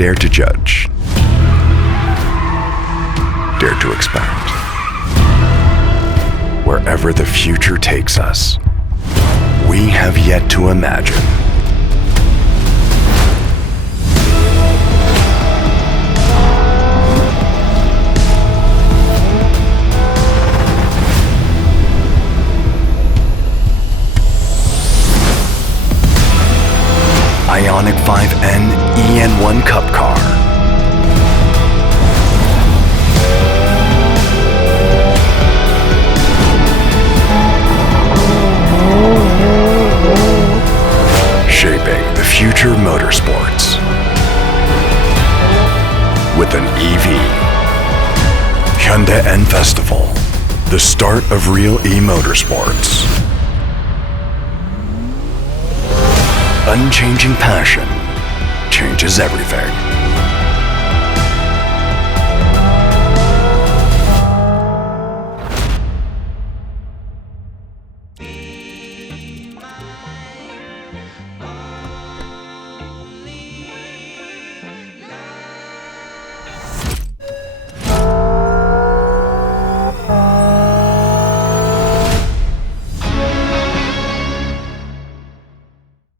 Dare to judge. Dare to expect. Wherever the future takes us, we have yet to imagine. IONIQ 5N eN1 Cup Car. Shaping the future of motorsports with an EV. Hyundai N Festival, the start of real e-motorsports. Unchanging passion changes everything.